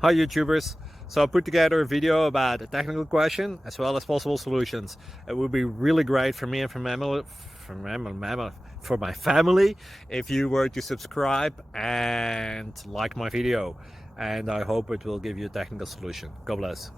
Hi YouTubers! So I put together a video about a technical question as well as possible solutions. It would be really great for me and for my family if you were to subscribe and like my video, and I hope it will give you a technical solution. God bless.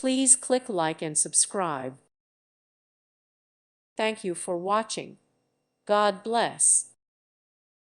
Please click like and subscribe. Thank you for watching. God bless.